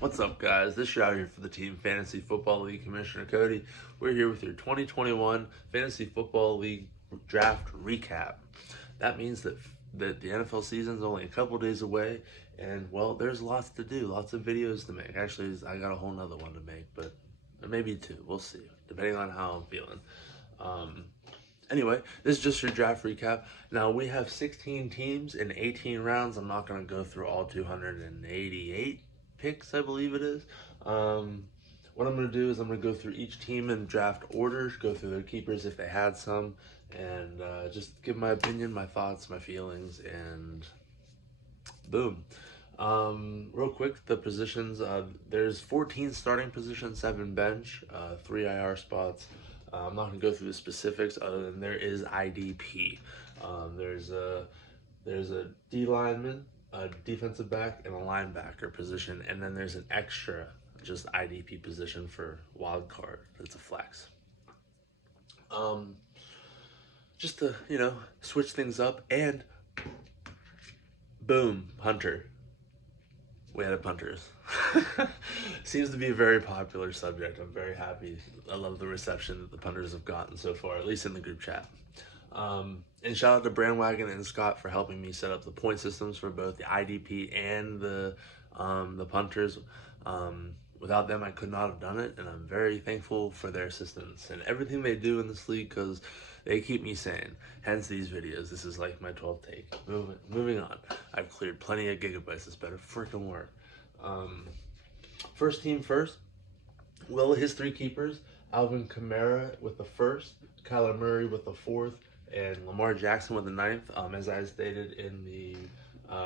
What's up, guys? This show here for the Team Fantasy Football League Commissioner Cody. We're here with your 2021 Fantasy Football League Draft Recap. That means that the NFL season is only a couple days away, and well, there's lots to do, lots of videos to make. Actually, I got a whole nother one to make, but maybe two. We'll see, depending on how I'm feeling. Um, Anyway, this is just your draft recap. Now, we have 16 teams in 18 rounds. I'm not going to go through all 288 picks, I believe it is. What I'm going to do is I'm going to go through each team in draft orders, go through their keepers if they had some, and just give my opinion, my thoughts, my feelings, and boom. Real quick, the positions, there's 14 starting positions, 7 bench, 3 IR spots. I'm not going to go through the specifics other than there is IDP. There's a D lineman, a defensive back, and a linebacker position, and then there's an extra just IDP position for wild card. It's a flex. Just to switch things up, and boom, Hunter. We had punters. Seems to be a very popular subject. I'm very happy. I love the reception that the punters have gotten so far, at least in the group chat. And shout out to Brandwagon and Scott for helping me set up the point systems for both the IDP and the punters. Without them, I could not have done it, and I'm very thankful for their assistance and everything they do in this league because they keep me sane. Hence these videos. This is like my 12th take. Moving on. I've cleared plenty of gigabytes. This better freaking work. First team first. Will his 3 keepers: Alvin Kamara with the first, Kyler Murray with the 4th, and Lamar Jackson with the 9th. As I stated in the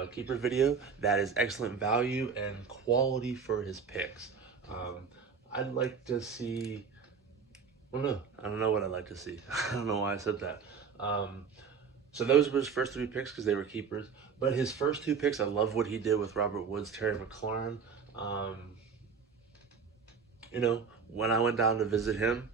keeper video, that is excellent value and quality for his picks. I'd like to see. Well, no, I don't know what I'd like to see. I don't know why I said that. So those were his first 3 picks because they were keepers. But his first 2 picks, I love what he did with Robert Woods, Terry McLaurin. When I went down to visit him,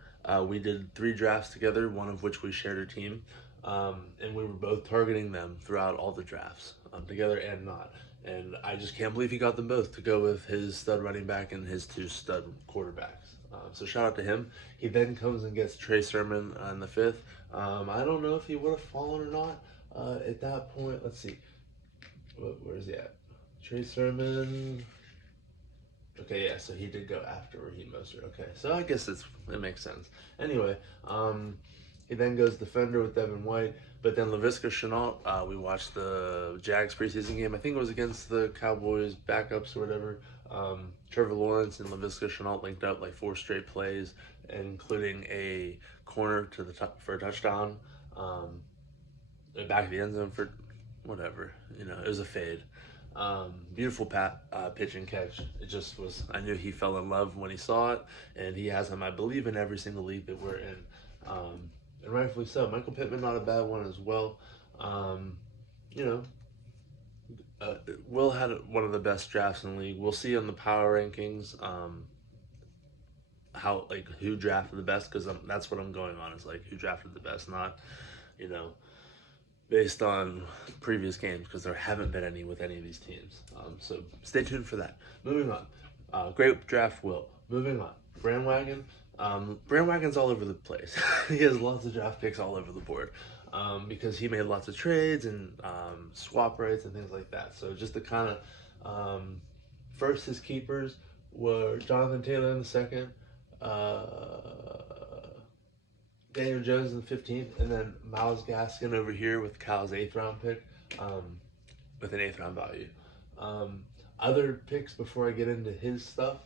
we did 3 drafts together, one of which we shared a team. And we were both targeting them throughout all the drafts, together and not. And I just can't believe he got them both to go with his stud running back and his 2 stud quarterbacks. So shout out to him. He then comes and gets Trey Sermon on the 5th. I don't know if he would have fallen or not at that point. Let's see. Where is he at? Trey Sermon. Okay, yeah, so he did go after Raheem Mostert. Okay, so I guess it makes sense. Anyway, he then goes defender with Devin White, but then Laviska Shenault, we watched the Jags preseason game. I think it was against the Cowboys backups or whatever. Trevor Lawrence and Laviska Shenault linked up like 4 straight plays, including a corner to the for a touchdown, back of the end zone for whatever. It was a fade. Beautiful pitch and catch. It just was. I knew he fell in love when he saw it, and he has him, I believe, in every single league that we're in, and rightfully so. Michael Pittman, not a bad one as well. Will had one of the best drafts in the league. We'll see on the power rankings how who drafted the best, because that's what I'm going on, is like who drafted the best, not based on previous games, because there haven't been any with any of these teams. So stay tuned for that. Moving on. Great draft, Will. Moving on. Brandwagon. Brandwagon's all over the place. He has lots of draft picks all over the board because he made lots of trades and swap rates and things like that. So just to kind of, first his keepers were Jonathan Taylor in the 2nd, Daniel Jones in the 15th, and then Myles Gaskin over here with Kyle's 8th round pick, with an 8th round value. Other picks before I get into his stuff,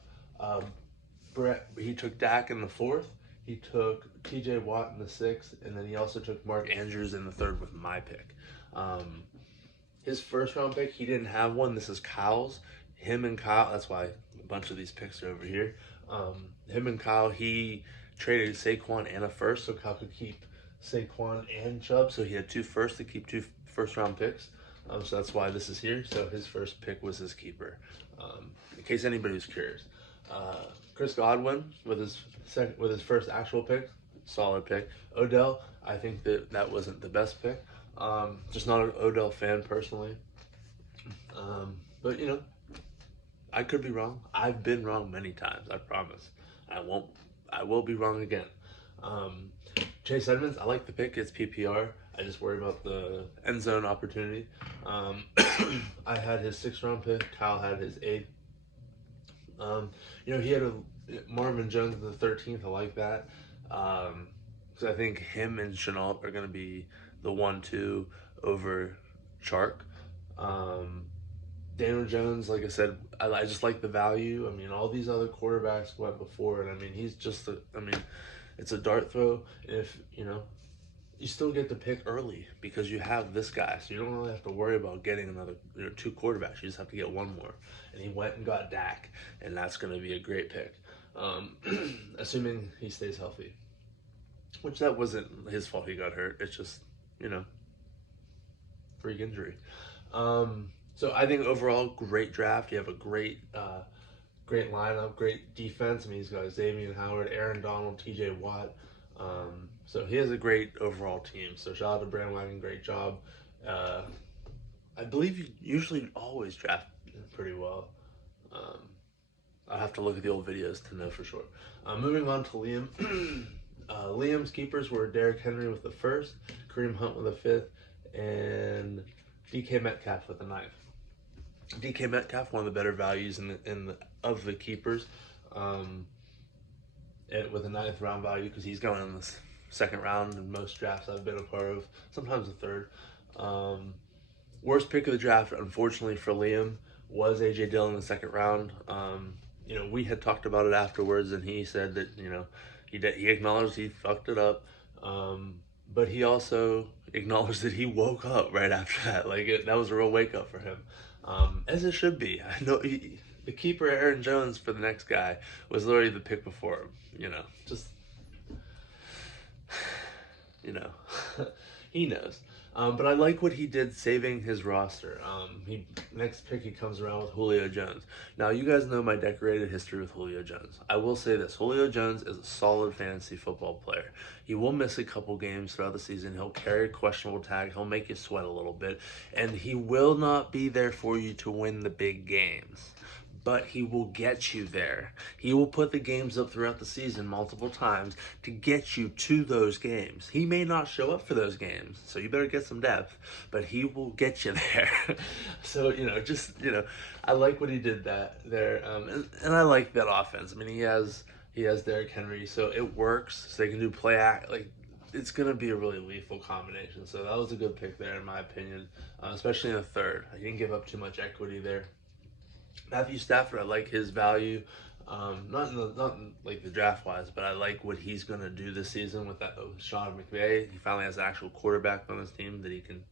he took Dak in the 4th, he took TJ Watt in the 6th, and then he also took Mark Andrews in the 3rd with my pick. His 1st round pick, he didn't have one. This is Kyle's. Him and Kyle, that's why a bunch of these picks are over here. Him and Kyle, he traded Saquon and a 1st, so Kyle could keep Saquon and Chubb. So he had 2 firsts to keep 2 1st round picks. So that's why this is here. So his 1st pick was his keeper, in case anybody was curious. Chris Godwin with his 1st actual pick, solid pick. Odell, I think that wasn't the best pick. Just not an Odell fan personally. But I could be wrong. I've been wrong many times. I promise. I won't. I will be wrong again. Um, Chase Edmonds, I like the pick. It's PPR. I just worry about the end zone opportunity. I had his 6th round pick. Kyle had his 8th. He had a Marvin Jones in the 13th. I like that. So I think him and Chenault are going to be the 1-2 over Chark. Daniel Jones, like I said, I just like the value. I mean, all these other quarterbacks went before, and I mean, he's just it's a dart throw. And if, you still get to pick early because you have this guy, so you don't really have to worry about getting another 2 quarterbacks. You just have to get one more. And he went and got Dak, and that's going to be a great pick, assuming he stays healthy. Which that wasn't his fault. He got hurt. It's just freak injury. So I think overall, great draft. You have a great lineup, great defense. I mean, he's got Xavier Howard, Aaron Donald, T.J. Watt. So he has a great overall team. So shout out to Brandwagon, great job. I believe you usually always draft pretty well. I'll have to look at the old videos to know for sure. Moving on to Liam. Liam's keepers were Derrick Henry with the 1st, Kareem Hunt with the 5th, and DK Metcalf with the 9th. DK Metcalf, one of the better values of the keepers, with a 9th round value because he's going in the 2nd round in most drafts I've been a part of, sometimes the 3rd. Worst pick of the draft, unfortunately for Liam, was AJ Dillon in the 2nd round. We had talked about it afterwards, and he said that he acknowledged he fucked it up, but he also acknowledged that he woke up right after that. That was a real wake up for him, as it should be. I know the keeper Aaron Jones for the next guy was literally the pick before him. He knows. But I like what he did saving his roster. Next pick he comes around with Julio Jones. Now, you guys know my decorated history with Julio Jones. I will say this. Julio Jones is a solid fantasy football player. He will miss a couple games throughout the season. He'll carry a questionable tag. He'll make you sweat a little bit. And he will not be there for you to win the big games. But he will get you there. He will put the games up throughout the season multiple times to get you to those games. He may not show up for those games, so you better get some depth, but he will get you there. So, I like what he did there. And I like that offense. I mean, he has Derrick Henry, so it works. So they can do play act. It's going to be a really lethal combination. So that was a good pick there, in my opinion, especially in the 3rd. I didn't give up too much equity there. Matthew Stafford, I like his value, not in the draft wise, but I like what he's gonna do this season with that Sean McVay. He finally has an actual quarterback on his team that he can,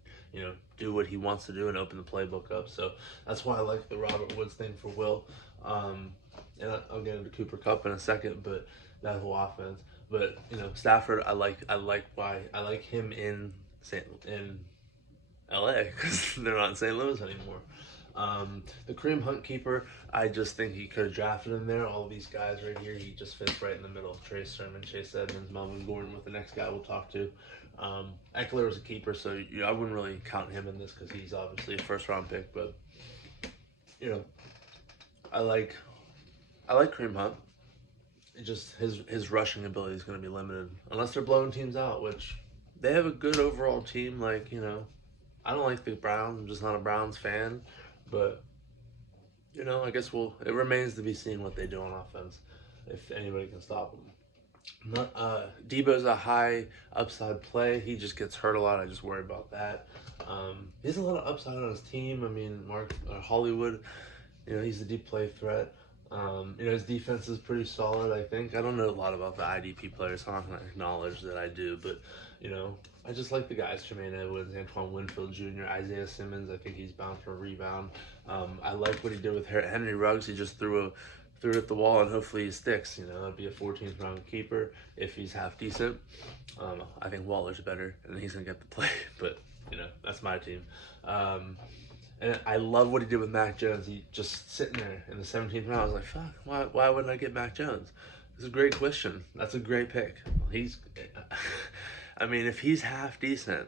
do what he wants to do and open the playbook up. So that's why I like the Robert Woods thing for Will. And I'll get into Cooper Kupp in a second, but that whole offense. But Stafford, I like why I like him in LA because they're not in St. Louis anymore. The Kareem Hunt keeper, I just think he could have drafted him there. All these guys right here, he just fits right in the middle. Trey Sermon, Chase Edmonds, Melvin Gordon with the next guy we'll talk to. Eckler was a keeper, so I wouldn't really count him in this because he's obviously a 1st-round pick. But I like Kareem Hunt. It just his rushing ability is going to be limited unless they're blowing teams out, which they have a good overall team. I don't like the Browns. I'm just not a Browns fan. But, I guess it remains to be seen what they do on offense, if anybody can stop them. Debo's a high upside play. He just gets hurt a lot. I just worry about that. He has a lot of upside on his team. I mean, Hollywood, he's a deep play threat. His defense is pretty solid, I think. I don't know a lot about the IDP players, so I'm not going to acknowledge that I do. But, I just like the guys, Jermaine Edwards, Antoine Winfield Jr., Isaiah Simmons. I think he's bound for a rebound. I like what he did with Henry Ruggs. He just threw it at the wall, and hopefully he sticks. It'd be a 14th round keeper if he's half decent. I think Waller's better, and he's going to get the play. But, that's my team. And I love what he did with Mac Jones. He just sitting there in the 17th round. I was like, fuck, why wouldn't I get Mac Jones? It's a great question. That's a great pick. If he's half decent,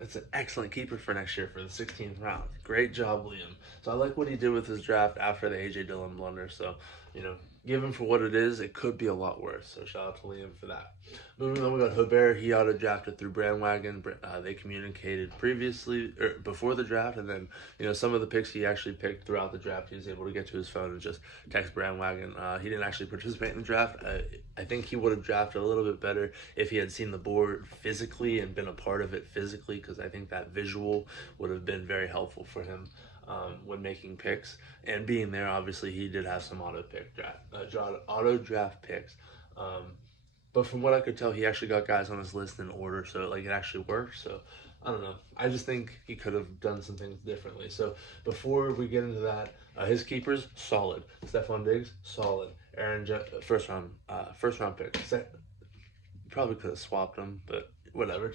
It's an excellent keeper for next year for the 16th round. Great job, Liam. So I like what he did with his draft after the A.J. Dillon blunder. So, you know, give him for what it is. It could be a lot worse. So shout out to Liam for that. Moving on, we got Ohftt. He auto-drafted through Brandwagon. They communicated previously, or before the draft, and then, you know, some of the picks he actually picked throughout the draft, he was able to get to his phone and just text Brandwagon. He didn't actually participate in the draft. I think he would have drafted a little bit better if he had seen the board physically and been a part of it physically, because I think that visual would have been very helpful for him when making picks. And being there, obviously, he did have some auto draft picks. But from what I could tell, he actually got guys on his list in order, so like it actually worked. So I don't know. I just think he could have done some things differently. So before we get into that, his keepers solid. Stephon Diggs solid. First round pick. Probably could have swapped him, but whatever.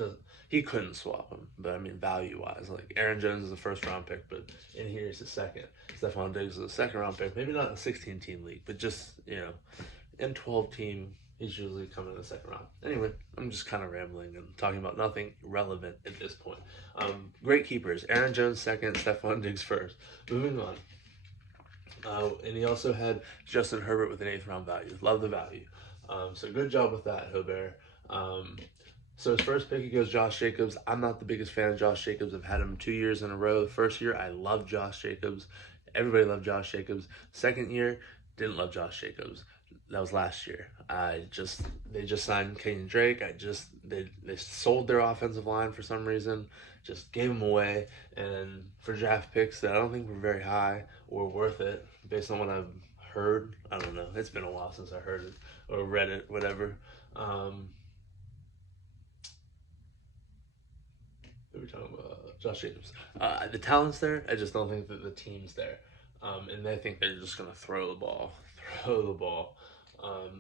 He couldn't swap him. But I mean, value wise, like Aaron Jones is a first round pick, but in here he's a second. Stephon Diggs is a second round pick. Maybe not in a 16 team league, but just in 12 team. He's usually coming in the second round. Anyway, I'm just kind of rambling and talking about nothing relevant at this point. Great keepers. Aaron Jones second, Stephon Diggs first. Moving on. And he also had Justin Herbert with an 8th round value. Love the value. So good job with that, Hobert. So his first pick, he goes Josh Jacobs. I'm not the biggest fan of Josh Jacobs. I've had him 2 years in a row. The first year, I loved Josh Jacobs. Everybody loved Josh Jacobs. Second year, didn't love Josh Jacobs. That was last year. They just signed Kenyon Drake. They sold their offensive line for some reason. Just gave them away, and for draft picks that I don't think were very high or worth it based on what I've heard. I don't know. It's been a while since I heard it or read it, whatever. What are we talking about? Josh Jacobs. The talent's there. I just don't think that the team's there. And I think they're just gonna throw the ball.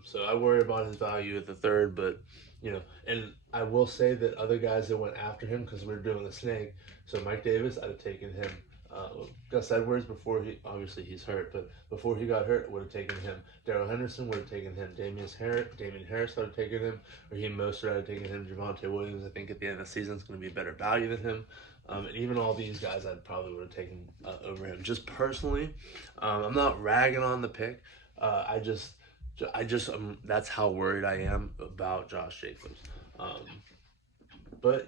So I worry about his value at the third, but and I will say that other guys that went after him because we were doing the snake. So Mike Davis, I'd have taken him. Gus Edwards obviously he's hurt, but before he got hurt, would have taken him. Darrell Henderson would have taken him. Damian Harris would have taken him. Raheem Mostert would have taken him. Javonte Williams, I think at the end of the season is going to be a better value than him. And even all these guys, I probably would have taken over him. Just personally, I'm not ragging on the pick. That's how worried I am about Josh Jacobs. But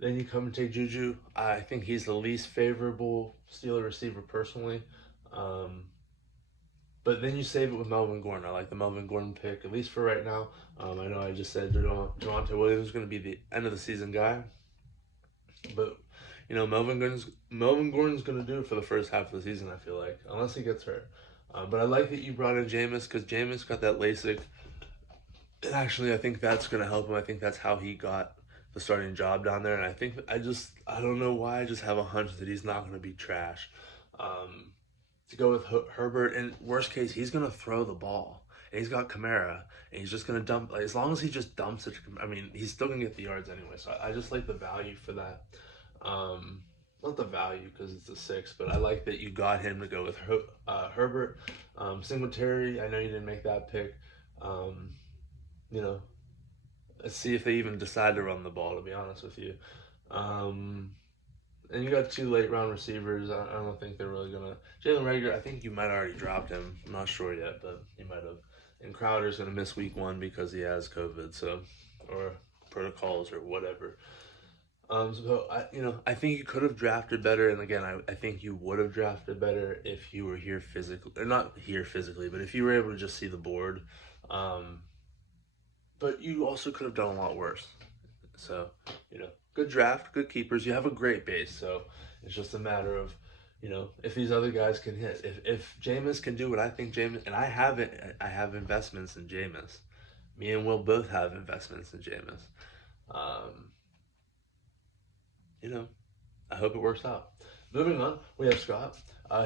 then you come and take Juju. I think he's the least favorable Steeler receiver personally. But then you save it with Melvin Gordon. I like the Melvin Gordon pick, at least for right now. I know I just said Javonte Williams is going to be the end of the season guy. But, Melvin Gordon's going to do it for the first half of the season, I feel like, unless he gets hurt. But I like that you brought in Jameis because Jameis got that LASIK. And actually, I think that's going to help him. I think that's how he got the starting job down there. And I don't know why, I just have a hunch that he's not going to be trash. To go with Herbert, and worst case, he's going to throw the ball. And he's got Kamara, and he's just going to dump. As long as he just dumps it, he's still going to get the yards anyway. So I just like the value for that. Not the value because it's a 6, but I like that you got him to go with Herbert. Singletary, I know you didn't make that pick. Let's see if they even decide to run the ball, to be honest with you. And you got 2 late round receivers. I don't think they're really going to. Jalen Reagor, I think you might have already dropped him. I'm not sure yet, but you might have. And Crowder's going to miss week 1 because he has COVID, or protocols or whatever. So I think you could have drafted better, and again, I think you would have drafted better if you were here physically, or not here physically, but if you were able to just see the board. But you also could have done a lot worse. So, good draft, good keepers. You have a great base, so it's just a matter of, if these other guys can hit. If Jameis can do what I think Jameis, and I have investments in Jameis. Me and Will both have investments in Jameis. I hope it works out. Moving on, we have Scott.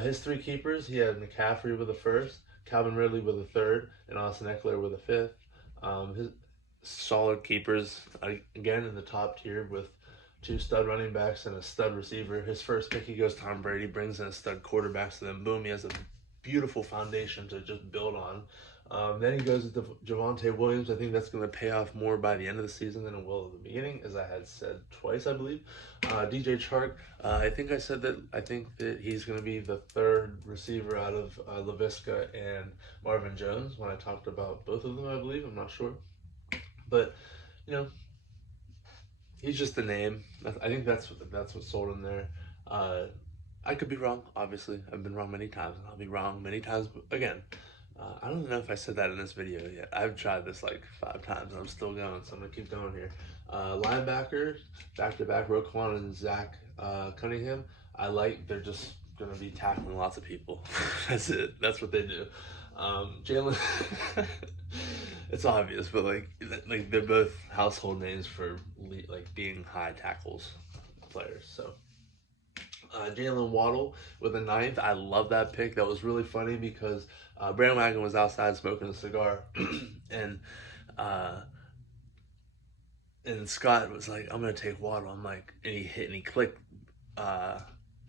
His 3 keepers, he had McCaffrey with the 1st, Calvin Ridley with the 3rd, and Austin Eckler with the 5th. His solid keepers, again, in the top tier with 2 stud running backs and a stud receiver. His first pick, he goes Tom Brady, brings in a stud quarterback, so then boom, he has a beautiful foundation to just build on. Then he goes to Javonte Williams. I think that's going to pay off more by the end of the season than it will at the beginning, as I had said twice, I believe. DJ Chark, I think I said that I think that he's going to be the third receiver out of LaVisca and Marvin Jones when I talked about both of them, I believe. I'm not sure. But, you know, he's just a name. I think that's what sold him there. I could be wrong, obviously. I've been wrong many times, and I'll be wrong many times again. I don't know if I said that in this video yet. I've tried this like 5 times, and I'm still going, so I'm going to keep going here. Linebackers, back-to-back, Roquan and Zach Cunningham. They're just going to be tackling lots of people. That's it. That's what they do. Jalen, it's obvious, but like they're both household names for like being high tackles players, so. Jalen Waddle with a 9th. I love that pick. That was really funny because Brandon Wagon was outside smoking a cigar, and Scott was like, "I'm gonna take Waddle." I'm like, and he clicked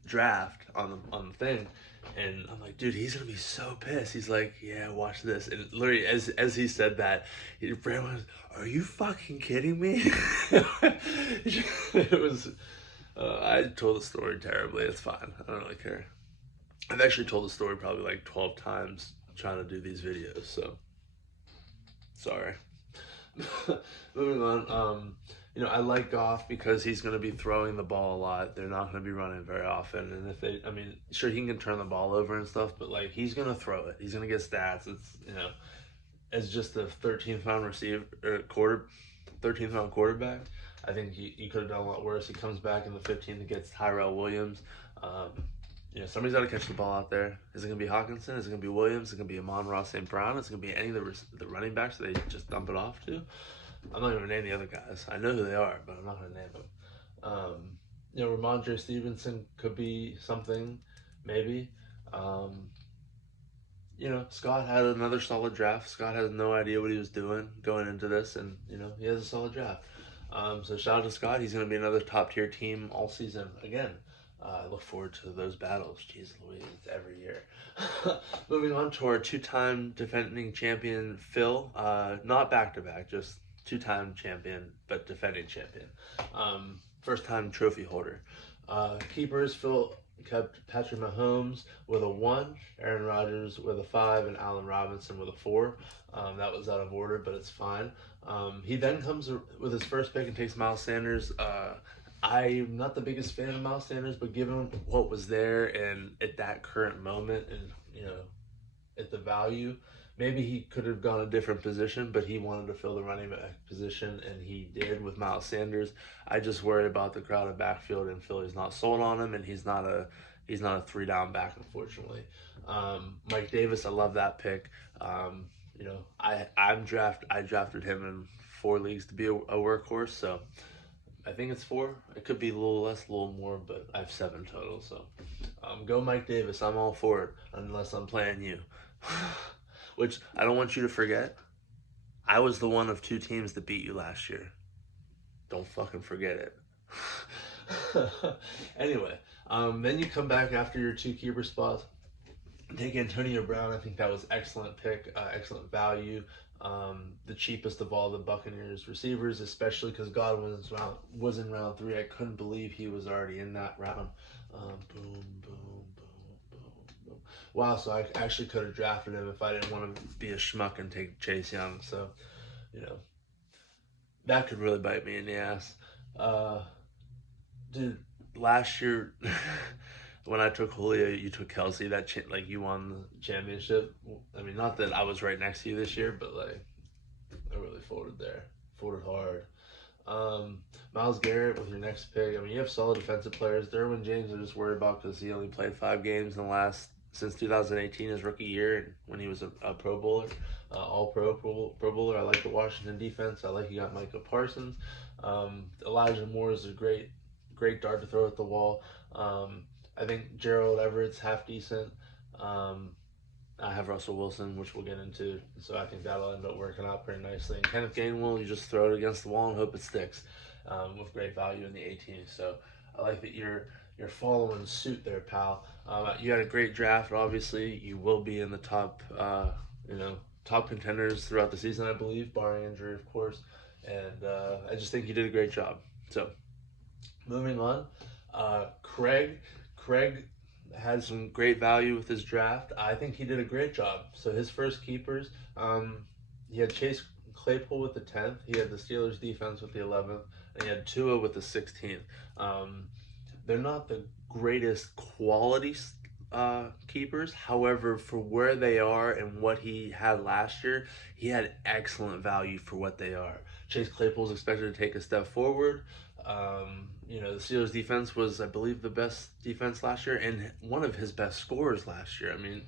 draft on the thing, and I'm like, dude, he's gonna be so pissed. He's like, yeah, watch this. And literally, as he said that, Brandon was, "Are you fucking kidding me?" It was. I told the story terribly. It's fine. I don't really care. I've actually told the story probably like 12 times trying to do these videos, so sorry. Moving on. I like Goff because he's going to be throwing the ball a lot. They're not going to be running very often, and sure, he can turn the ball over and stuff, but like he's going to throw it. He's going to get stats. It's as just a 13th round 13th round quarterback. I think he could have done a lot worse. He comes back in the 15th and gets Tyrell Williams. Somebody's got to catch the ball out there. Is it going to be Hawkinson? Is it going to be Williams? Is it going to be Amon-Ra St. Brown? Is it going to be any of the running backs that they just dump it off to? I'm not going to name the other guys. I know who they are, but I'm not going to name them. Ramondre Stevenson could be something, maybe. Scott had another solid draft. Scott has no idea what he was doing going into this, and, he has a solid draft. So shout out to Scott. He's going to be another top-tier team all season again. I look forward to those battles. Jeez Louise, it's every year. Moving on to our 2-time defending champion, Phil. Not back-to-back, just 2-time champion, but defending champion. First-time trophy holder. Keepers, Phil kept Patrick Mahomes with a 1, Aaron Rodgers with a 5, and Allen Robinson with a 4. That was out of order, but it's fine. He then comes with his first pick and takes Miles Sanders. I'm not the biggest fan of Miles Sanders, but given what was there and at that current moment and, at the value, maybe he could have gone a different position, but he wanted to fill the running back position, and he did with Miles Sanders. I just worry about the crowded backfield, and Philly's not sold on him, and he's not a 3-down back, unfortunately. Mike Davis, I love that pick. I drafted him in 4 leagues to be a workhorse, so I think it's 4. It could be a little less, a little more, but I have 7 total, so go Mike Davis. I'm all for it, unless I'm playing you. Which I don't want you to forget, I was the one of 2 teams that beat you last year. Don't fucking forget it. Anyway, then you come back after your 2 keeper spots. Take Antonio Brown. I think that was excellent pick, excellent value. The cheapest of all the Buccaneers receivers, especially because Godwin was in round 3. I couldn't believe he was already in that round. Boom. Wow, so I actually could have drafted him if I didn't want to be a schmuck and take Chase Young. So, that could really bite me in the ass. Dude, last year, when I took Julio, you took Kelsey. You won the championship. I mean, not that I was right next to you this year, but I really folded there. Folded hard. Myles Garrett with your next pick. I mean, you have solid defensive players. Derwin James, I'm just worried about because he only played 5 games since 2018, his rookie year, and when he was a Pro Bowler, Pro Bowler. I like the Washington defense. I like you got Micah Parsons. Elijah Moore is a great dart to throw at the wall. I think Gerald Everett's half decent. I have Russell Wilson, which we'll get into, so I think that'll end up working out pretty nicely. And Kenneth Gainwell, you just throw it against the wall and hope it sticks, with great value in the 18. So I like that you're you're following suit there, pal. You had a great draft. Obviously, you will be in the top, top contenders throughout the season, I believe, barring injury, of course. And I just think you did a great job. So, moving on, Craig. Craig had some great value with his draft. I think he did a great job. So his first keepers, he had Chase Claypool with the 10th. He had the Steelers defense with the 11th, and he had Tua with the 16th. They're not the greatest quality keepers. However, for where they are and what he had last year, he had excellent value for what they are. Chase Claypool is expected to take a step forward. The Steelers defense was, I believe, the best defense last year and one of his best scorers last year. I mean,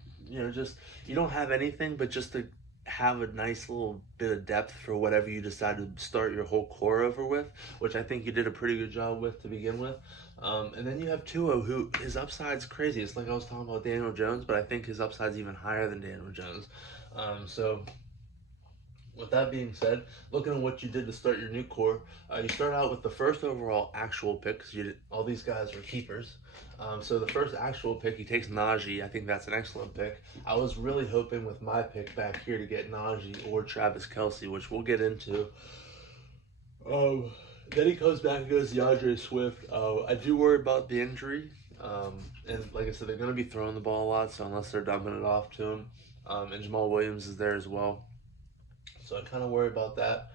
just you don't have anything, but just to have a nice little bit of depth for whatever you decide to start your whole core over with, which I think you did a pretty good job with to begin with. And then you have Tua, who his upside's crazy. It's like I was talking about Daniel Jones, but I think his upside's even higher than Daniel Jones. So with that being said, looking at what you did to start your new core, you start out with the first overall actual pick, because all these guys are keepers. So the first actual pick, he takes Najee. I think that's an excellent pick. I was really hoping with my pick back here to get Najee or Travis Kelce, which we'll get into. Then he comes back and goes DeAndre Swift. I do worry about the injury. And like I said, they're going to be throwing the ball a lot, so unless they're dumping it off to him. And Jamal Williams is there as well. So I kind of worry about that.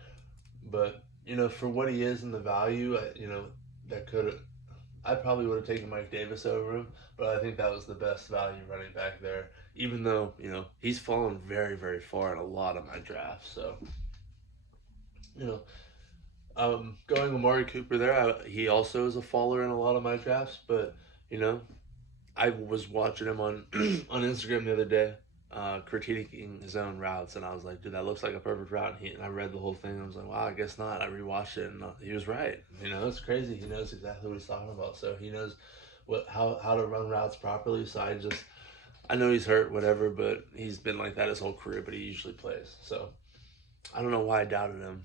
But, for what he is and the value, I probably would have taken Mike Davis over him, but I think that was the best value running back there, even though, he's fallen very, very far in a lot of my drafts. So, going Amari Cooper there, he also is a faller in a lot of my drafts, but, I was watching him on, on Instagram the other day, critiquing his own routes, and I was like, dude, that looks like a perfect route. And I read the whole thing, and I was like, wow, I guess not. I rewatched it, and he was right. It's crazy. He knows exactly what he's talking about. So he knows how to run routes properly. So I know he's hurt, whatever, but he's been like that his whole career, but he usually plays. So I don't know why I doubted him.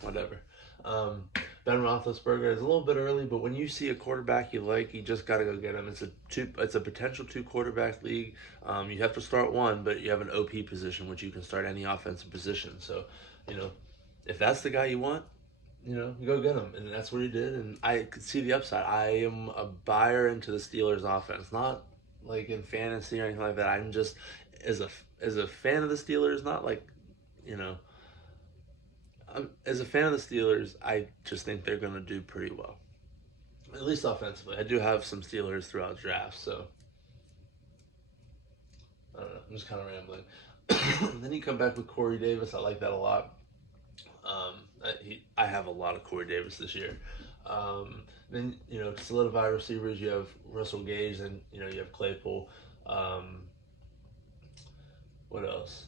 Whatever. Ben Roethlisberger is a little bit early, but when you see a quarterback you like, you just got to go get him. It's a potential 2 quarterback league. You have to start one, but you have an OP position, which you can start any offensive position. So, if that's the guy you want, you go get him, and that's what he did. And I could see the upside. I am a buyer into the Steelers offense, not like in fantasy or anything like that. I'm just as a fan of the Steelers, not like, as a fan of the Steelers, I just think they're going to do pretty well. At least offensively. I do have some Steelers throughout drafts, so I don't know. I'm just kind of rambling. Then you come back with Corey Davis. I like that a lot. I have a lot of Corey Davis this year. Then, to solidify receivers, you have Russell Gage, and, you have Claypool. What else?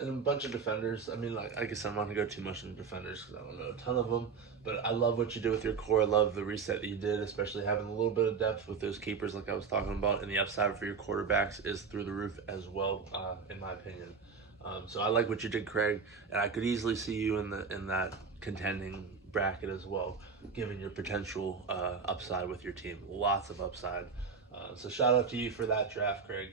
And a bunch of defenders. I mean, like I said, I'm not going to go too much into defenders because I don't know a ton of them. But I love what you did with your core. I love the reset that you did, especially having a little bit of depth with those keepers like I was talking about. And the upside for your quarterbacks is through the roof as well, in my opinion. So I like what you did, Craig. And I could easily see you in that contending bracket as well, given your potential upside with your team. Lots of upside. So shout out to you for that draft, Craig.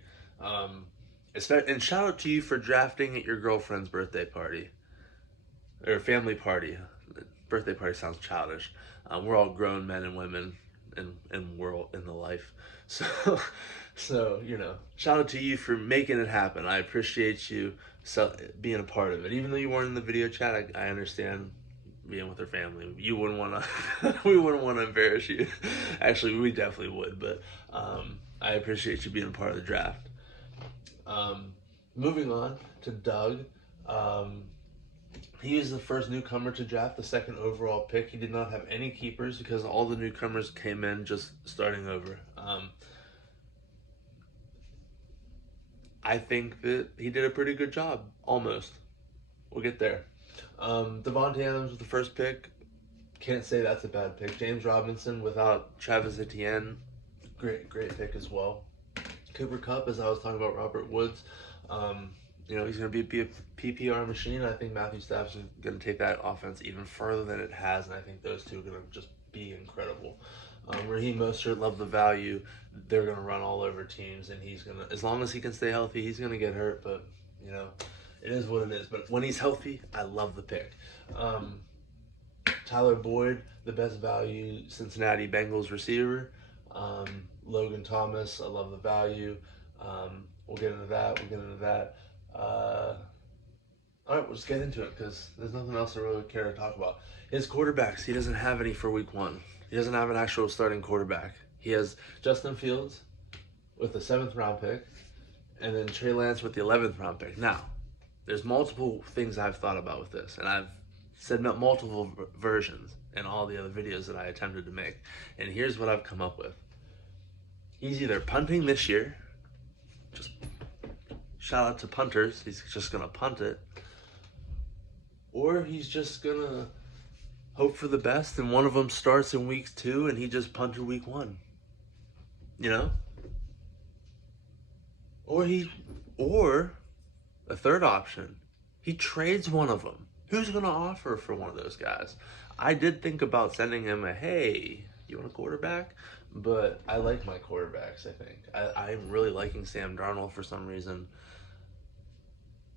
And shout out to you for drafting at your girlfriend's birthday party. Or family party. Birthday party sounds childish. We're all grown men and women in the life. So, shout out to you for making it happen. I appreciate you being a part of it. Even though you weren't in the video chat, I understand being with her family. You wouldn't want to, we wouldn't want to embarrass you. Actually, we definitely would, but I appreciate you being a part of the draft. Moving on to Doug. He is the first newcomer to draft, the 2nd overall pick. He did not have any keepers because all the newcomers came in just starting over. I think that he did a pretty good job, almost. We'll get there. Devontae Adams with the first pick. Can't say that's a bad pick. James Robinson without Travis Etienne. Great pick as well. Cooper Kupp, as I was talking about Robert Woods. You know, he's going to be a PPR machine. I think Matthew Stafford's going to take that offense even further than it has, and I think those two are going to just be incredible. Raheem Mostert, love the value. They're going to run all over teams, and he's going to, as long as he can stay healthy, he's going to get hurt, but, you know, it is what it is. But when he's healthy, I love the pick. Tyler Boyd, the best value Cincinnati Bengals receiver. Logan Thomas, I love the value. We'll get into that. All right, we'll just get into it because there's nothing else I really care to talk about. His quarterbacks, he doesn't have any for week 1. He doesn't have an actual starting quarterback. He has Justin Fields with the 7th round pick, and then Trey Lance with the 11th round pick. Now, there's multiple things I've thought about with this, and I've said multiple versions in all the other videos that I attempted to make. And here's what I've come up with. He's either punting this year, just shout out to punters, he's just going to punt it, or he's just going to hope for the best and one of them starts in week 2 and he just punted week 1. You know? Or a third option, he trades one of them. Who's going to offer for one of those guys? I did think about sending him a, hey, you want a quarterback? But I like my quarterbacks, I think. I'm really liking Sam Darnold for some reason.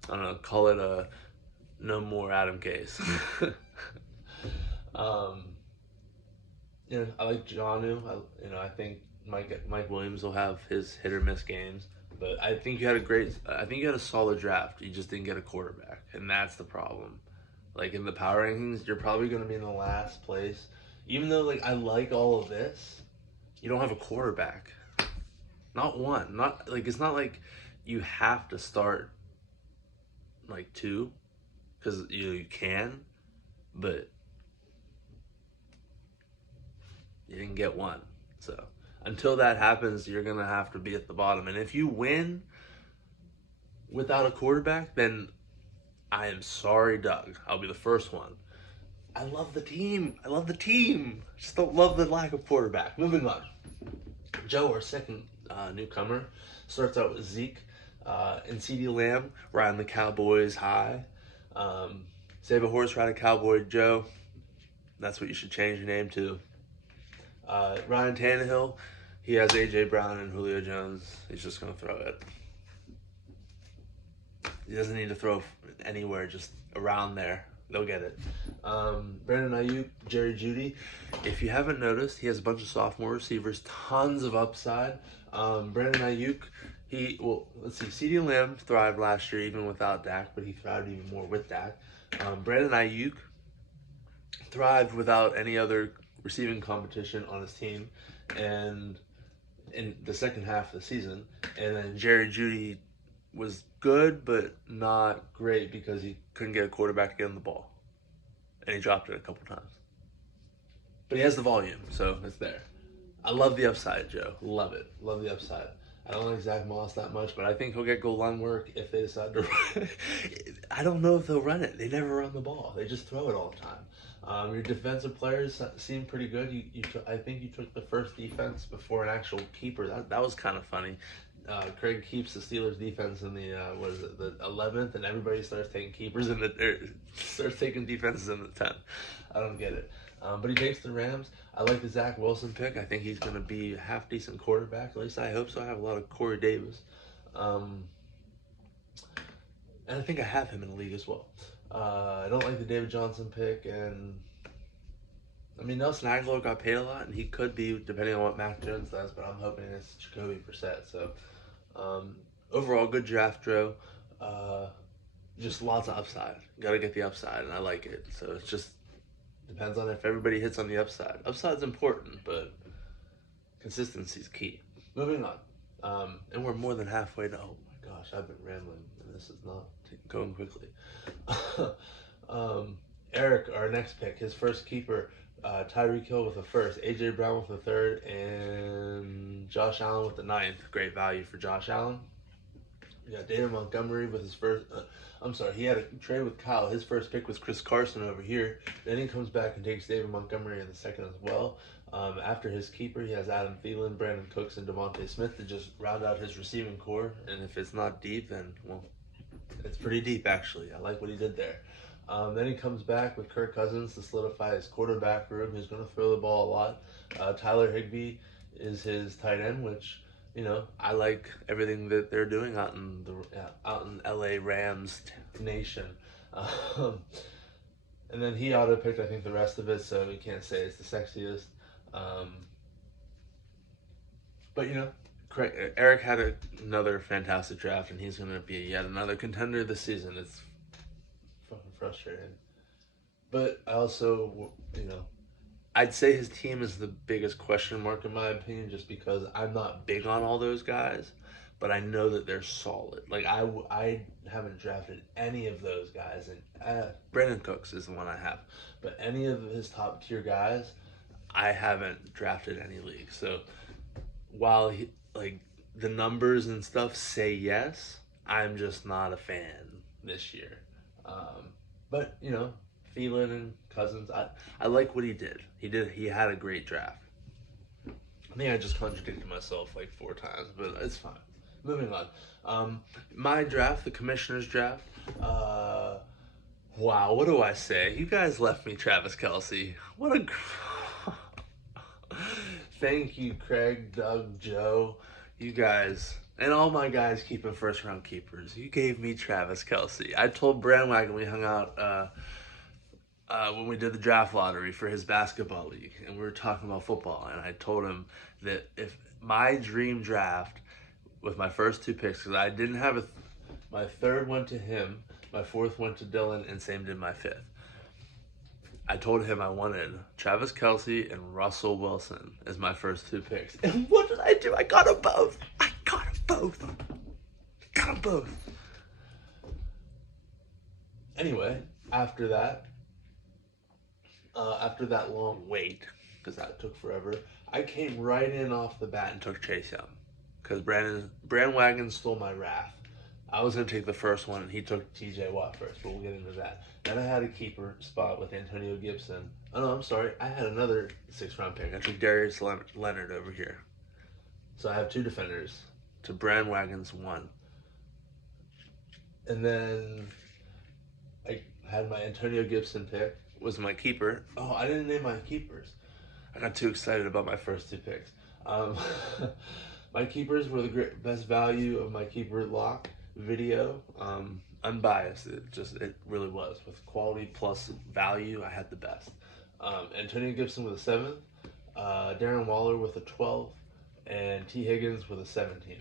I don't know, call it a no more Adam Case. You know, I like Jonnu. I think Mike Williams will have his hit or miss games. But I think you had a solid draft. You just didn't get a quarterback, and that's the problem. Like in the power rankings, you're probably going to be in the last place. Even though I like all of this, you don't have a quarterback. Not one. It's not like you have to start 2, because you can, but you didn't get one. So until that happens, you're gonna have to be at the bottom. And if you win without a quarterback, then I am sorry, Doug. I'll be the first one. I love the team. Just don't love the lack of quarterback. Moving on. Joe, our second newcomer, starts out with Zeke and CeeDee Lamb riding the Cowboys high. Save a horse, ride a cowboy, Joe. That's what you should change your name to. Ryan Tannehill, he has A.J. Brown and Julio Jones. He's just going to throw it. He doesn't need to throw anywhere, just around there. They'll get it. Brandon Ayuk, Jerry Jeudy. If you haven't noticed, he has a bunch of sophomore receivers, tons of upside. Brandon Ayuk, let's see, CeeDee Lamb thrived last year even without Dak, but he thrived even more with Dak. Brandon Ayuk thrived without any other receiving competition on his team, and in the second half of the season. And then Jerry Jeudy was good, but not great because he couldn't get a quarterback to get him the ball. And he dropped it a couple times. But he has the volume, so it's there. I love the upside, Joe. Love it. Love the upside. I don't like Zach Moss that much, but I think he'll get goal line work if they decide to run. I don't know if they'll run it. They never run the ball. They just throw it all the time. Your defensive players seem pretty good. I think you took the first defense before an actual keeper. That was kind of funny. Craig keeps the Steelers defense in the the 11th, and everybody starts taking keepers starts taking defenses in the 10th. I don't get it. But he takes the Rams. I like the Zach Wilson pick. I think he's going to be a half-decent quarterback. At least I hope so. I have a lot of Corey Davis. And I think I have him in the league as well. I don't like the David Johnson pick. And, I mean, Nelson Aguilar got paid a lot, and he could be, depending on what Mac Jones does, but I'm hoping it's Jacoby Brissett. So, overall, good draft, Joe. Just lots of upside. Got to get the upside, and I like it. So, it's just depends on if everybody hits on the upside. Upside's important, but consistency is key. Moving on. And we're more than halfway to, oh my gosh, I've been rambling, and this is not going quickly. Eric, our next pick, his first keeper, Tyreek Hill with the first, A.J. Brown with the third, and Josh Allen with the 9th. Great value for Josh Allen. We got David Montgomery with his first. He had a trade with Kyle. His first pick was Chris Carson over here. Then he comes back and takes David Montgomery in the second as well. After his keeper, he has Adam Thielen, Brandon Cooks, and Devontae Smith to just round out his receiving core. And if it's not deep, then, well, It's pretty deep, actually. I like what he did there. Then he comes back with Kirk Cousins to solidify his quarterback room. He's going to throw the ball a lot. Tyler Higbee is his tight end, which I like everything that they're doing out in LA Rams nation. Um, and then he auto picked, I think, the rest of it, so we can't say it's the sexiest. Um, but Eric had another fantastic draft, and he's going to be yet another contender this season. It's fucking frustrating. But I also, I'd say his team is the biggest question mark in my opinion, just because I'm not big on all those guys, but I know that they're solid. Like I haven't drafted any of those guys, and Brandon Cooks is the one I have, but any of his top tier guys, I haven't drafted any league. So while the numbers and stuff say yes, I'm just not a fan this year. But Thielen and Cousins, I like what he did. He had a great draft. I think I just contradicted myself like 4 times, but it's fine. Moving on. My draft, the commissioner's draft. Wow, what do I say? You guys left me Travis Kelce. What a thank you, Craig, Doug, Joe, you guys, and all my guys keeping first round keepers. You gave me Travis Kelce. I told Brandwagon we hung out when we did the draft lottery for his basketball league, and we were talking about football, and I told him that if my dream draft with my first 2 picks, because I didn't have my 3rd went to him, my 4th went to Dylan, and same did my 5th. I told him I wanted Travis Kelce and Russell Wilson as my first 2 picks. And what did I do? I got them both. I got them both. Anyway, after that long wait, because that took forever, I came right in off the bat and took Chase Young. Because Brandwagon stole my wrath. I was going to take the first one, and he took TJ Watt first, but we'll get into that. Then I had a keeper spot with Antonio Gibson. Oh, no, I'm sorry. I had another 6th-round pick. I took Darius Leonard over here. So I have 2 defenders to Brandwagon's 1. And then I had my Antonio Gibson pick, was my keeper. Oh, I didn't name my keepers. I got too excited about my first 2 picks. My keepers were the best value of my keeper lock video. Unbiased, it really was. With quality plus value, I had the best. Antonio Gibson with a 7th, Darren Waller with a 12th, and T. Higgins with a 17.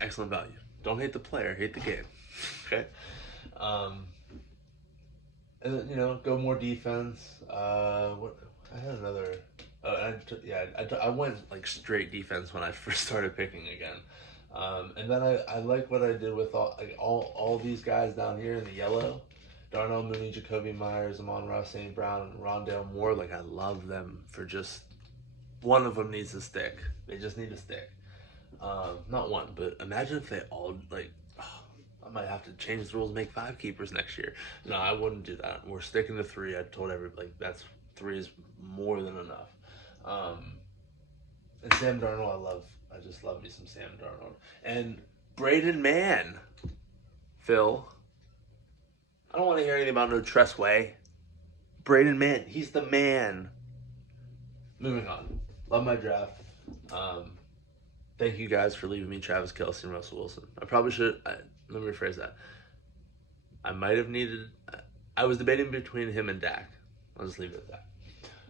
Excellent value. Don't hate the player, hate the game. Okay? And go more defense. I had another. I went like straight defense when I first started picking again. And then I like what I did with all these guys down here in the yellow. Darnell Mooney, Jacoby Myers, Amon-Ra St. Brown, and Rondale Moore. Like, I love them for just one of them needs to stick. They just need to stick. Not one, but imagine if they all I might have to change the rules and make 5 keepers next year. No, I wouldn't do that. We're sticking to 3. I told everybody that's 3 is more than enough. And Sam Darnold, I just love me some Sam Darnold. And Braden Mann, Phil. I don't want to hear anything about no Tressway. Braden Mann, he's the man. Moving on. Love my draft. Thank you guys for leaving me Travis Kelce and Russell Wilson. I probably should. Let me rephrase that. I might have needed. I was debating between him and Dak. I'll just leave it at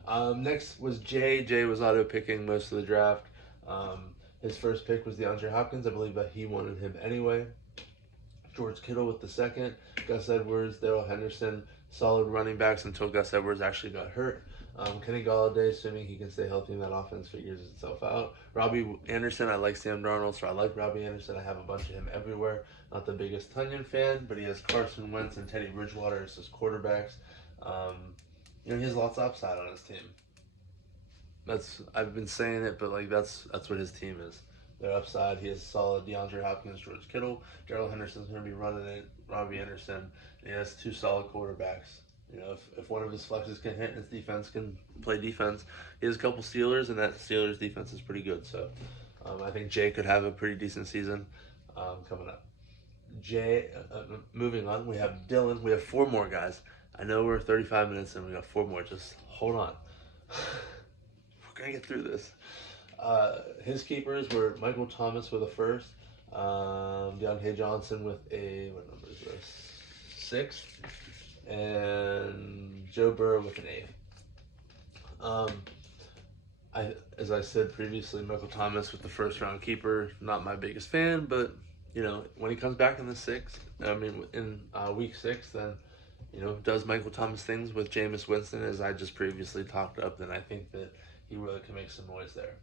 that. Next was Jay. Jay was auto picking most of the draft. His first pick was DeAndre Hopkins. I believe that he wanted him anyway. George Kittle with the 2nd. Gus Edwards, Darrell Henderson, solid running backs until Gus Edwards actually got hurt. Kenny Galladay, assuming he can stay healthy and that offense figures itself out. Robbie Anderson, I like Sam Darnold, so I like Robbie Anderson. I have a bunch of him everywhere. Not the biggest Tunyon fan, but he has Carson Wentz and Teddy Bridgewater as his quarterbacks. He has lots of upside on his team. I've been saying it, but that's what his team is. Their upside. He has solid DeAndre Hopkins, George Kittle. Darrell Henderson's going to be running it. Robbie Anderson. And he has 2 solid quarterbacks. If one of his flexes can hit and his defense can play defense, he has a couple Steelers, and that Steelers defense is pretty good. So I think Jay could have a pretty decent season coming up. Moving on, we have Dylan. We have four more guys. I know we're 35 minutes and we got four more. Just hold on. We're gonna get through this. His keepers were Michael Thomas with a first, Deontay Johnson with a, what number is this? 6th, and Joe Burrow with an 8th. As I said previously, Michael Thomas with the first round keeper. Not my biggest fan, but when he comes back in week 6, then does Michael Thomas things with Jameis Winston, as I just previously talked up, then I think that he really can make some noise there.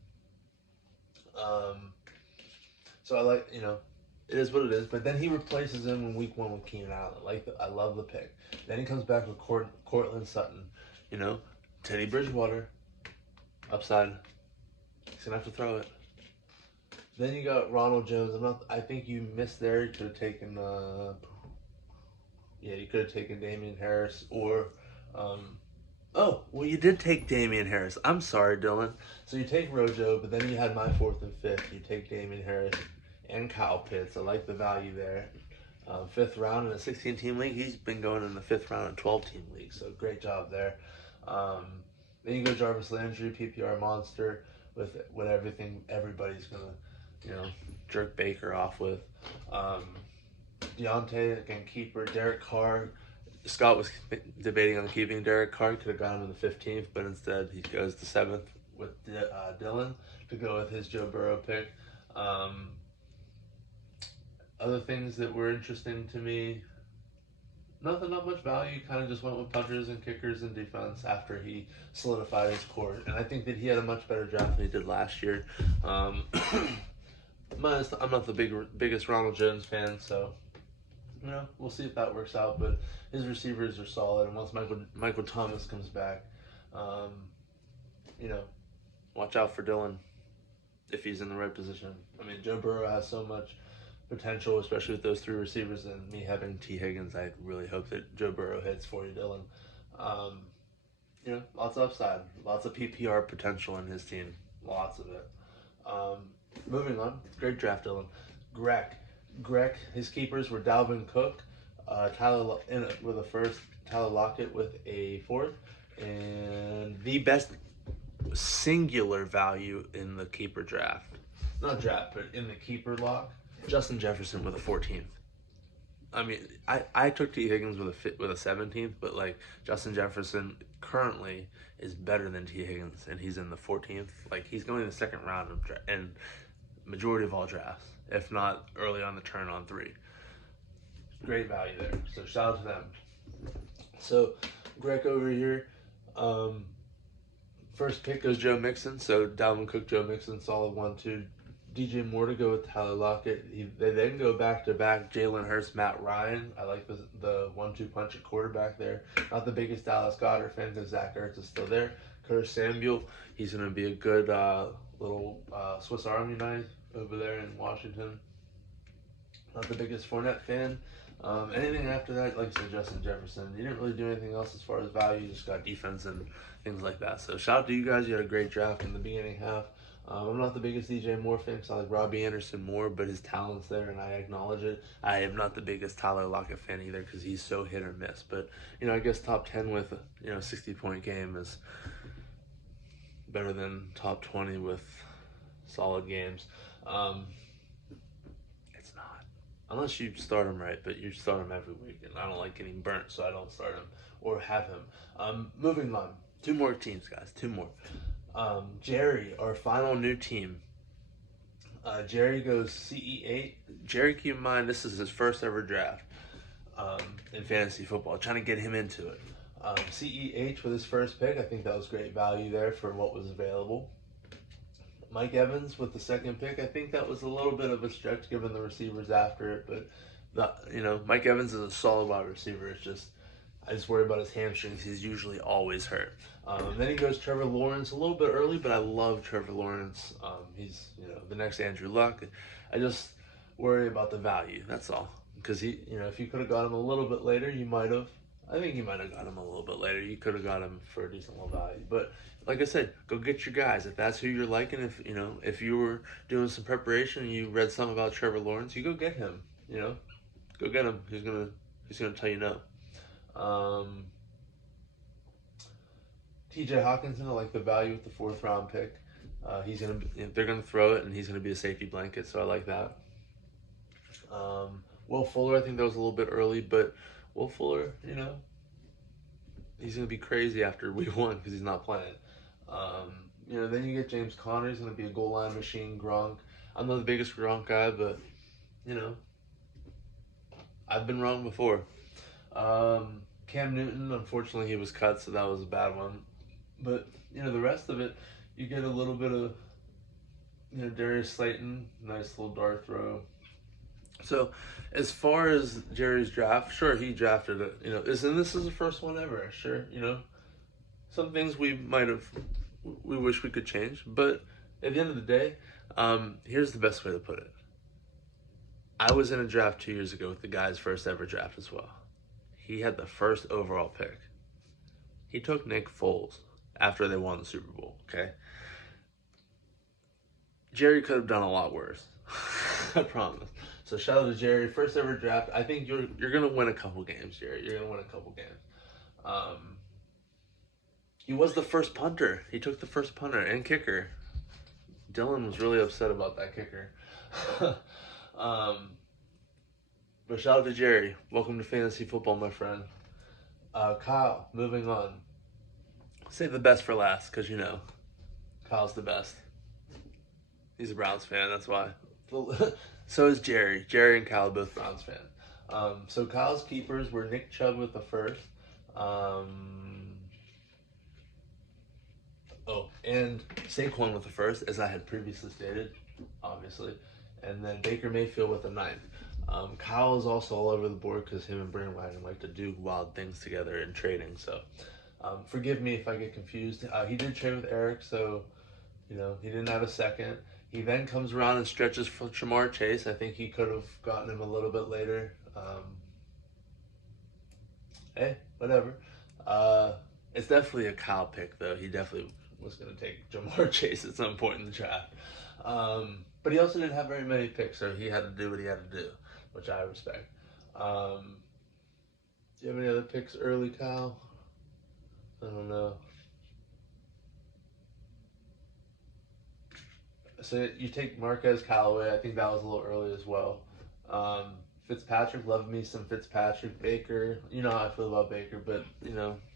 So I like, it is what it is. But then he replaces him in week 1 with Keenan Allen. I love the pick. Then he comes back with Cortland Sutton. Teddy Bridgewater, upside. He's gonna have to throw it. Then you got Ronald Jones. I think you missed there. You could have taken. You could have taken Damian Harris or. Oh, well, you did take Damian Harris. I'm sorry, Dylan. So you take Rojo, but then you had my 4th and 5th. You take Damian Harris and Kyle Pitts. I like the value there. 5th round in a 16-team league. He's been going in the 5th round in a 12-team league, so great job there. Then you go Jarvis Landry, PPR monster, with everything everybody's gonna, jerk Baker off with. Deontay, again, keeper. Derek Carr. Scott was debating on keeping Derek Carr. Could have got him in the 15th, but instead he goes to 7th with Dylan to go with his Joe Burrow pick. Other things that were interesting to me, not much value. Kind of just went with punters and kickers and defense after he solidified his core. And I think that he had a much better draft than he did last year. I'm not the biggest Ronald Jones fan, so we'll see if that works out. But his receivers are solid, and once Michael Thomas comes back, watch out for Dylan if he's in the right position. I mean, Joe Burrow has so much potential, especially with those 3 receivers, and me having T. Higgins. I really hope that Joe Burrow hits for you, Dylan. Lots of upside, lots of PPR potential in his team, lots of it. Moving on, great draft, Dylan. Greg, his keepers were Dalvin Cook, Tyler with a 1st, Tyler Lockett with a 4th, and the best singular value in the keeper draft, not draft, but in the keeper lock, Justin Jefferson with a 14th. I mean, I took T. Higgins with a 17th, but Justin Jefferson currently is better than T. Higgins, and he's in the 14th. He's going in the 2nd round and majority of all drafts, if not early on the turn on 3. Great value there. So shout out to them. So Greg over here, first pick goes Joe Mixon. So Dalvin Cook, Joe Mixon, solid 1-2. DJ Moore to go with Tyler Lockett. They then go back-to-back Jalen Hurts, Matt Ryan. I like the 1-2 punch at quarterback there. Not the biggest Dallas Goedert fan because Zach Ertz is still there. Curtis Samuel, he's going to be a good little Swiss Army knife over there in Washington. Not the biggest Fournette fan. Anything after that, like I said, Justin Jefferson. You didn't really do anything else as far as value. You just got defense and things like that. So shout out to you guys. You had a great draft in the beginning half. I'm not the biggest DJ Moore fan because I like Robbie Anderson more, but his talent's there and I acknowledge it. I am not the biggest Tyler Lockett fan either because he's so hit or miss. But, I guess top 10 with, 60-point game is better than top 20 with solid games. It's not. Unless you start him right, but you start him every week. And I don't like getting burnt, so I don't start him or have him. Moving on. 2 more teams, guys. 2 more. Jerry, our final new team. Jerry goes CE8. Jerry, keep in mind, this is his first ever draft in fantasy football. Trying to get him into it. CEH with his first pick. I think that was great value there for what was available. Mike Evans with the 2nd pick. I think that was a little bit of a stretch given the receivers after it, but Mike Evans is a solid wide receiver. I just worry about his hamstrings. He's usually always hurt. Then he goes Trevor Lawrence a little bit early, but I love Trevor Lawrence. He's the next Andrew Luck. I just worry about the value. That's all. Because if you could have got him a little bit later, you might have. I think you might have got him a little bit later. You could have got him for a decent little value. But like I said, go get your guys. If that's who you're liking, if you were doing some preparation and you read something about Trevor Lawrence, you go get him. go get him. He's gonna tell you no. TJ Hawkinson, I like the value with the 4th-round pick. They're gonna throw it, and he's gonna be a safety blanket, so I like that. Will Fuller, I think that was a little bit early, but Will Fuller, he's gonna be crazy after week 1 because he's not playing. Then you get James Conner. He's gonna be a goal line machine. Gronk. I'm not the biggest Gronk guy, but I've been wrong before. Cam Newton, unfortunately, he was cut, so that was a bad one. But the rest of it, you get a little bit of Darius Slayton, nice little dart throw. So, as far as Jerry's draft, sure, he drafted it. This is the first one ever. Sure, some things we wish we could change, but at the end of the day, here's the best way to put it. I was in a draft 2 years ago with the guy's first ever draft as well. He had the first overall pick. He took Nick Foles after they won the Super Bowl. Okay, Jerry could have done a lot worse. I promise. So shout out to Jerry, first ever draft. I think you're gonna win a couple games, Jerry. You're gonna win a couple games. He was the first punter. He took the first punter and kicker. Dylan was really upset about that kicker. But shout out to Jerry. Welcome to fantasy football, my friend. Kyle, moving on. Save the best for last, because Kyle's the best. He's a Browns fan, that's why. So is Jerry. Jerry and Kyle are both Browns fans. So Kyle's keepers were Nick Chubb with the first. And Saquon with the first, as I had previously stated, obviously. And then Baker Mayfield with the 9th. Kyle is also all over the board because him and Brandon Wagner like to do wild things together in trading. So forgive me if I get confused. He did trade with Eric, so he didn't have a second. He then comes around and stretches for Jamar Chase. I think he could have gotten him a little bit later. Hey, whatever. It's definitely a Kyle pick, though. He definitely was going to take Jamar Chase at some point in the draft. But he also didn't have very many picks, so he had to do what he had to do, which I respect. Do you have any other picks early, Kyle? I don't know. So you take Marquez Callaway. I think that was a little early as well. Fitzpatrick, love me some Fitzpatrick. Baker, you know how I feel about Baker, but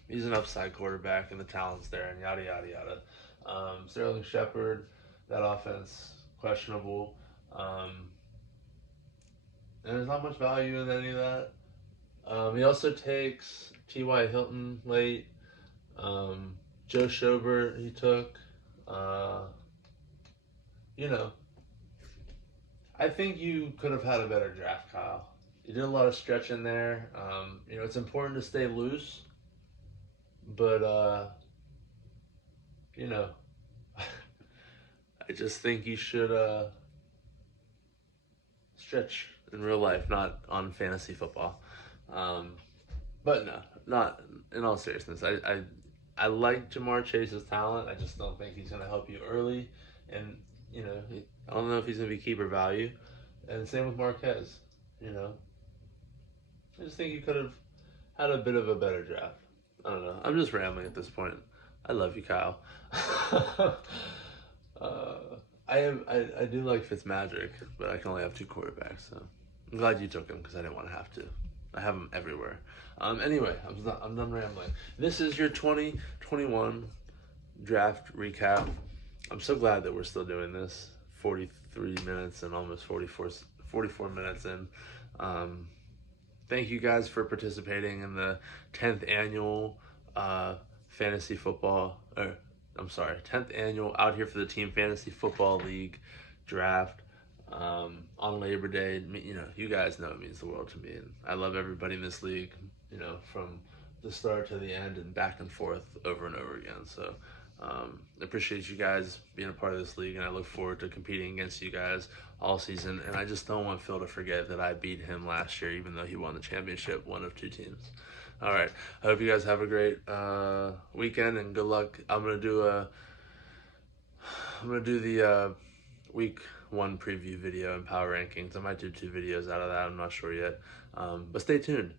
he's an upside quarterback and the talent's there and yada yada yada. Sterling Shepard, that offense questionable, and there's not much value in any of that. He also takes T.Y. Hilton late. Joe Schobert he took. I think you could have had a better draft, Kyle. You did a lot of stretching there. It's important to stay loose, but I just think you should stretch in real life, not on fantasy football. But no, not in all seriousness. I like Jamar Chase's talent. I just don't think he's going to help you early, and I don't know if he's going to be keeper value. And same with Marquez. I just think you could have had a bit of a better draft. I don't know. I'm just rambling at this point. I love you, Kyle. I do like Fitzmagic, but I can only have 2 quarterbacks, so I'm glad you took him because I didn't want to have to. I have them everywhere. Anyway, I'm done rambling. This is your 2021 draft recap. I'm so glad that we're still doing this. 43 minutes and almost 44 minutes in. Thank you guys for participating in the 10th annual 10th annual Out Here for the Team Fantasy Football League draft on Labor Day. You guys know it means the world to me, and I love everybody in this league, from the start to the end and back and forth over and over again. So I appreciate you guys being a part of this league, and I look forward to competing against you guys all season. And I just don't want Phil to forget that I beat him last year, even though he won the championship, one of 2 teams. All right, I hope you guys have a great weekend and good luck. I'm gonna do the week 1 preview video and power rankings. I might do 2 videos out of that. I'm not sure yet. But stay tuned.